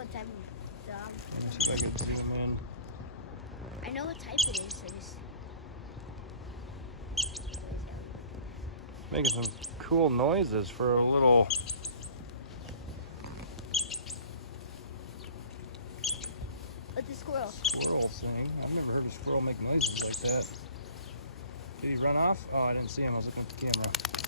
what type of dog. Let me see if I can zoom in. I know what type it is. Making some cool noises for a little. But the squirrel. Squirrel thing. I've never heard a squirrel make noises like that. Did he run off? Oh, I didn't see him. I was looking at the camera.